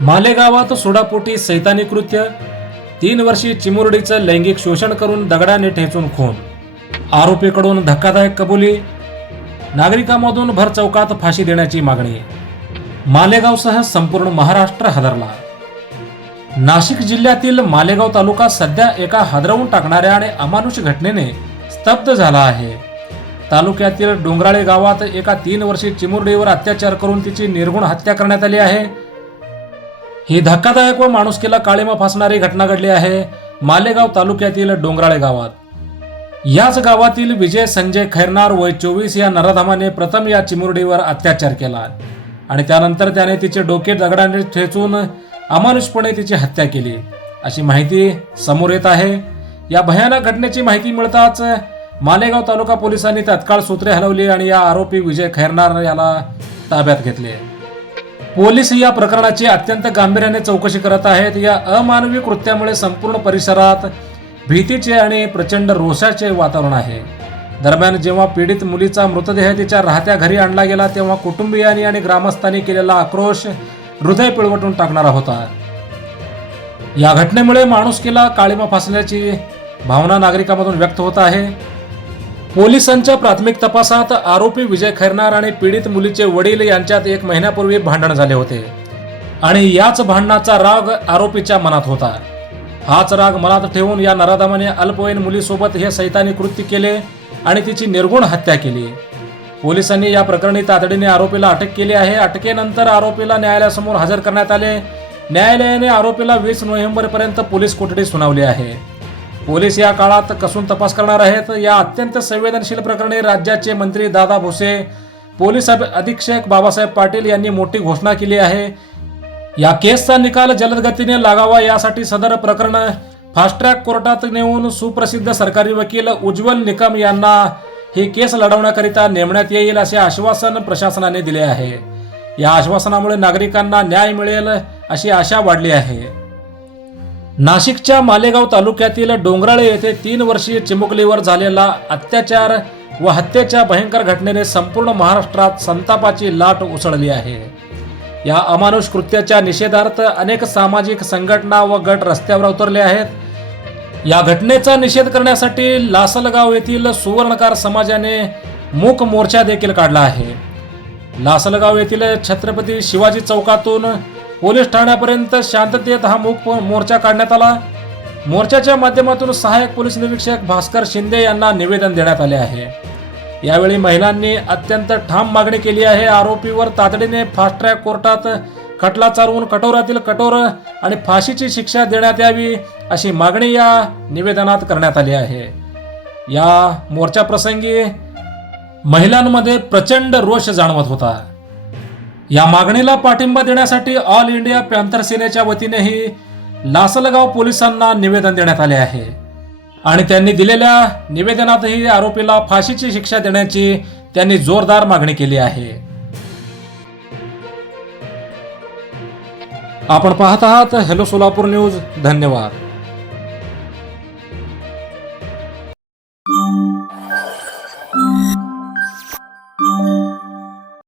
मालेगावात सोडापोटी सैतानी कृत्य तीन वर्षी चिमुरडीचं लैंगिक शोषण करून दगडाने ठेचून खून. आरोपीकडून धक्कादायक कबुली नागरिकांमधून भर चौकात फाशी देण्याची मागणी. मालेगावसह संपूर्ण महाराष्ट्र हादरला. नाशिक जिल्ह्यातील मालेगाव तालुका सध्या एका हादरवून टाकणाऱ्या आणि अमानुष घटनेने स्तब्ध झाला आहे. तालुक्यातील डोंगराळे गावात एका तीन वर्षी चिमुरडीवर अत्याचार करून तिची निर्गुण हत्या करण्यात आली आहे. ही धक्कादायक व माणुसकीला काळीमा फासणारी घटना घडली आहे मालेगाव तालुक्यातील डोंगराळे गावात. याच गावातील विजय संजय खैरनार वय चोवीस या नराधामाने प्रथम या चिमुरडीवर अत्याचार केला आणि त्यानंतर त्याने तिचे डोके दगडाने ठेचून अमानुषपणे तिची हत्या केली. अशी माहिती समोर येत आहे. या भयानक घटनेची माहिती मिळताच मालेगाव तालुका पोलिसांनी तत्काळ सूत्रे हलवली आणि या आरोपी विजय खैरनार याला ताब्यात घेतले. पोलीस या प्रकरणाची अत्यंत गांभीर्याने चौकशी करत आहेत. या अमानवी कृत्यामुळे संपूर्ण परिसरात भीतीचे आणि प्रचंड रोषाचे वातावरण आहे. दरम्यान जेव्हा पीडित मुलीचा मृतदेह तिच्या राहत्या घरी आणला गेला तेव्हा कुटुंबियांनी आणि ग्रामस्थांनी केलेला आक्रोश हृदय पिळवटून टाकणारा होता. या घटनेमुळे माणुसकीला काळीमा फासल्याची भावना नागरिकांमधून व्यक्त होत आहे. पोलिसांच्या प्राथमिक तपासात आरोपी विजय खैरनार आणि पीडित मुलीचे वडील यांच्यात एक महिन्यापूर्वी भांडण झाले होते. आणि याच भांडणाचा राग आरोपीच्या मनात होता. हाच राग मनात ठेवून या नराधमाने अल्पवयीन मुलीसोबत हे सैतानी कृत्य केले आणि तिची निर्गुण हत्या केली. पोलिसांनी या प्रकरणी तातडीने आरोपीला अटक केली आहे. अटकेनंतर आरोपीला न्यायालयासमोर हजर करण्यात आले. न्यायालयाने आरोपीला वीस नोव्हेंबरपर्यंत पोलीस कोठडी सुनावली आहे. पोलीस या काळात कसून तपास करणार आहेत? या अत्यंत संवेदनशील प्रकरणी राज्याचे मंत्री दादा भुसे पोलीस अधीक्षक बाबासाहेब पाटील यांनी मोठी घोषणा केली आहे. या केसचा निकाल जलद गतीने लागावा यासाठी सदर प्रकरण फास्ट ट्रॅक कोर्टात नेऊन सुप्रसिद्ध सरकारी वकील उज्ज्वल निकम यांना ही केस लढवण्याकरिता नेमण्यात येईल असे आश्वासन प्रशासनाने दिले आहे. या आश्वासनामुळे नागरिकांना न्याय मिळेल अशी आशा वाढली आहे. नाशिकच्या मालेगाव तालुक्यातील डोंगराळे येथे तीन वर्षीय चिमुकलीवर झालेला अत्याचार व हत्येच्या भयंकर घटनेने संपूर्ण महाराष्ट्रात संतापाची लाट उसळली आहे. या अमानुष कृत्याच्या निषेधार्थ अनेक सामाजिक संघटना व गट रस्त्यावर उतरले आहेत. या घटनेचा निषेध करण्यासाठी लासलगाव येथील सुवर्णकार समाजाने मूक मोर्चा देखील काढला आहे. लासलगाव येथील छत्रपती शिवाजी चौकातून पोलीस ठाण्यापर्यंत शांततेत हा मूक मोर्चा काढण्यात आला. मोर्चाच्या माध्यमातून सहाय्यक पोलीस निरीक्षक भास्कर शिंदे यांना निवेदन देण्यात आले आहे. यावेळी महिलांनी अत्यंत ठाम मागणी केली आहे. आरोपीवर तातडीने फास्ट ट्रॅक कोर्टात खटला चालवून कठोरातील कठोर आणि फाशीची शिक्षा देण्यात यावी अशी मागणी या निवेदनात करण्यात आली आहे. या मोर्चा प्रसंगी महिलांमध्ये प्रचंड रोष जाणवत होता. या मागणीला पाठिंबा देण्यासाठी ऑल इंडिया पॅन्थर सेनेच्या वतीनेही लासलगाव पोलिसांना निवेदन देण्यात आले आहे. आणि त्यांनी दिलेल्या निवेदनातही आरोपीला फाशीची शिक्षा देण्याची त्यांनी जोरदार मागणी केली आहे. आपण पाहत आहात हॅलो सोलापूर न्यूज धन्यवाद.